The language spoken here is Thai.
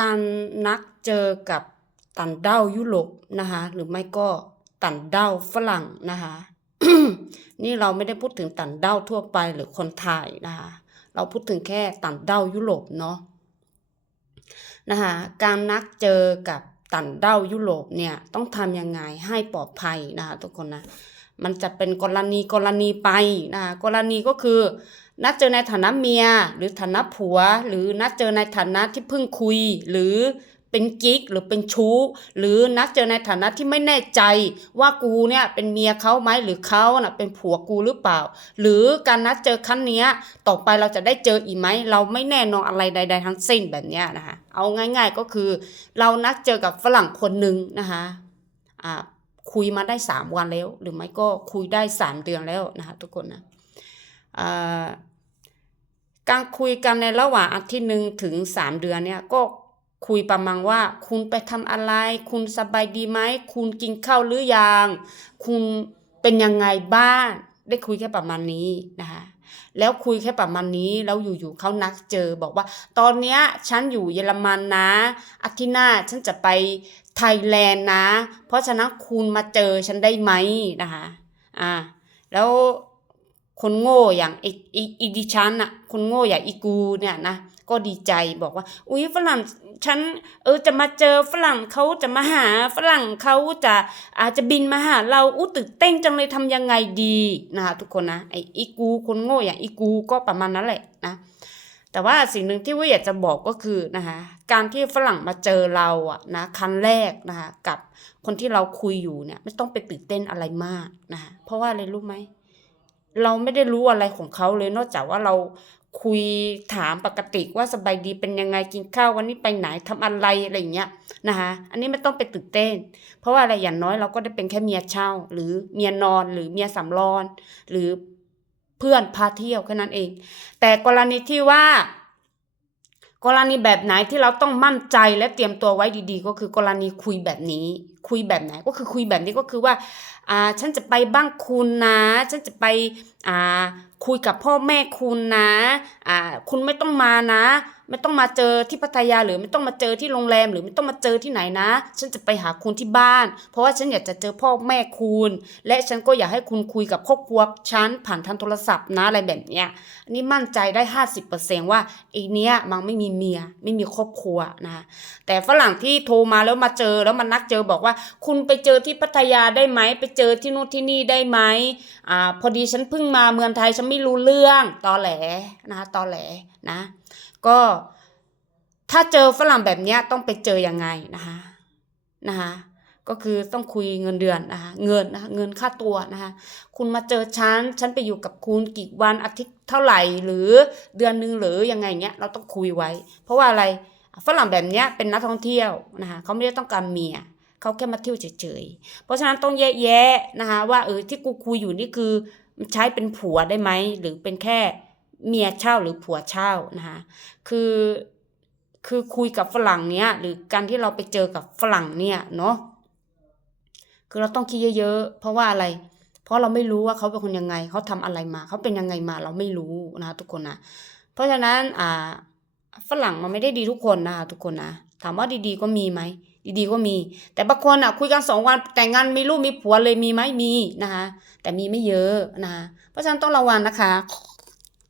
การนักเจอกับต่างด้าวยุโรปนะคะหรือไม่ก็ต่างด้าวฝรั่งนะคะนี่เราไม่ได้พูดถึงต่างด้าวทั่วไปหรือคนไทยนะคะเราพูดถึงแค่ต่างด้าวยุโรปเนาะนะคะการนัดเจอกับต่างด้าวยุโรปเนี่ยต้องทำยังไงให้ปลอดภัยนะคะทุกคนนะ มันจะเป็นกรณีกรณีไปนะกรณีก็คือ นัดเจอในฐานะเมีย หรือฐานะผัว หรือนัดเจอในฐานะที่เพิ่งคุย หรือเป็นกิ๊กหรือเป็นชู้ หรือนัดเจอในฐานะที่ไม่แน่ใจว่ากูเนี่ยเป็นเมียเขาไหมหรือเขาน่ะเป็นผัวกูหรือเปล่า หรือการนัดเจอครั้งนี้ต่อไปเราจะได้เจออีกไหมเราไม่แน่นอนอะไรใด ๆ ทั้งสิ้นแบบนี้นะคะเอาง่าย ๆก็คือ เรานัดเจอกับฝรั่งคนหนึ่งนะคะอ่า คุยมาได้สามวันแล้ว หรือไม่ก็คุยได้สามเดือนแล้วนะคะทุกคนนะการคุยกันในระหว่างอาทิตย์หนึ่งถึงสามเดือนเนี่ยก็คุยประมาณว่า คุณไปทำอะไร คุณสบายดีไหม คุณกินข้าวหรือยัง คุณเป็นยังไงบ้างได้คุยแค่ประมาณนี้นะคะ แล้วคุยแค่ประมาณนี้แล้วอยู่ๆเขานัดเจอบอกว่า ตอนเนี้ยฉันอยู่เยอรมันนะอาทิตย์หน้าฉันจะไปไทยแลนด์นะ เพราะฉะนั้นคุณมาเจอฉันได้ไหมนะคะอ่าแล้ว คนโง่อย่างไอไอไอีดิฉันอะคนโง่อย่างอีกูเนี่ยนะก็ดีใจบอกว่า อุ๊ยฝรั่งฉันเออจะมาเจอฝรั่งเขาจะมาหาฝรั่งเขาจะอาจจะบินมาหาเราอู้ตื่นเต้นจังเลยทำยังไงดีนะคะทุกคนนะไออีกูคนโง่อย่างอีกูก็ประมาณนั้นแหละนะแต่ว่าสิ่งหนึ่งที่ว่าอยากจะบอกก็คือนะคะการที่ฝรั่งมาเจอเราอะนะครั้งแรกนะคะกับคนที่เราคุยอยู่เนี่ยไม่ต้องไปตื่นเต้นอะไรมากนะคะเพราะว่าอะไรรู้ไหม เราไม่ได้รู้อะไรของเขาเลย นอกจากว่าเราคุยถามปกติว่าสบายดีเป็นยังไงกินข้าววันนี้ไปไหนทำอะไรอะไรอย่างเงี้ยนะคะอันนี้ไม่ต้องไปตื่นเต้น เพราะว่าอะไรอย่างน้อยเราก็ได้เป็นแค่เมียเช่า หรือเมียนอนหรือเมียสำรอน หรือเพื่อนพาเที่ยวแค่นั้นเอง แต่กรณีที่ว่า กรณีแบบไหนที่เราต้องมั่นใจและเตรียมตัวไว้ดีๆ ก็คือกรณีคุยแบบนี้ คุยแบบไหนก็คือคุยแบบนี้ก็คือว่าอ่าฉันจะไปบ้านคุณนะ ฉันจะไปอ่าคุยกับพ่อแม่คุณนะอ่าคุณไม่ต้องมานะ ไม่ต้องมาเจอที่พัทยาหรือไม่ต้องมาเจอที่โรงแรมหรือไม่ต้องมาเจอที่ไหนนะ ฉันจะไปหาคุณที่บ้าน เพราะว่าฉันอยากจะเจอพ่อแม่คุณ และฉันก็อยากให้คุณคุยกับครอบครัวฉันผ่านทางโทรศัพท์นะอะไรแบบเนี้ยอันนี้มั่นใจได้ห้าสิบเปอร์เซนว่าไอเนี้ยมันไม่มีเมียไม่มีครอบครัวนะแต่ฝรั่งที่โทรมาแล้วมาเจอแล้วมันนัดเจอบอกว่า คุณไปเจอที่พัทยาได้ไหมไปเจอที่นู่นที่นี่ได้ไหมอ่าพอดีฉันเพิ่งมาเมืองไทยฉันไม่รู้เรื่องตอแหลนะตอแหลนะ ก็ ถ้าเจอฝรั่งแบบเนี้ยต้องไปเจอยังไงนะคะนะคะก็คือต้องคุยเงินเดือนนะคะเงินนะคะเงินค่าตัวนะคะคุณมาเจอฉันฉันไปอยู่กับคุณกี่วันอาทิตย์เท่าไหร่หรือเดือนหนึ่งหรือยังไงเงี้ยเราต้องคุยไว้ เพราะว่าอะไรฝรั่งแบบเนี้ยเป็นนักท่องเที่ยวนะคะเขาไม่ได้ต้องการเมียเขาแค่มาเที่ยวเฉยๆเพราะฉะนั้นต้องแยกแยะนะคะว่าเออที่กูคุยอยู่นี่คือใช้เป็นผัวได้ไหมหรือเป็นแค่เมียเช่าหรือผัวเช่านะคะคือ คือคุยกับฝรั่งเนี้ยหรือการที่เราไปเจอกับฝรั่งเนี่ยเนาะคือเราต้องคิดเยอะๆ เพราะว่าอะไร เพราะเราไม่รู้ว่าเขาเป็นคนยังไง เขาทำอะไรมา เขาเป็นยังไงมาเราไม่รู้นะคะทุกคนนะเพราะฉะนั้นอ่าฝรั่งมันไม่ได้ดีทุกคนนะคะทุกคนนะถามว่าดีๆก็มีไหมดีๆก็มี แต่บางคนอะคุยกันสองวันแต่งงานมีลูกมีผัวเลยมีไหมมีนะคะแต่มีไม่เยอะนะคะเพราะฉะนั้นต้องระวังนะคะ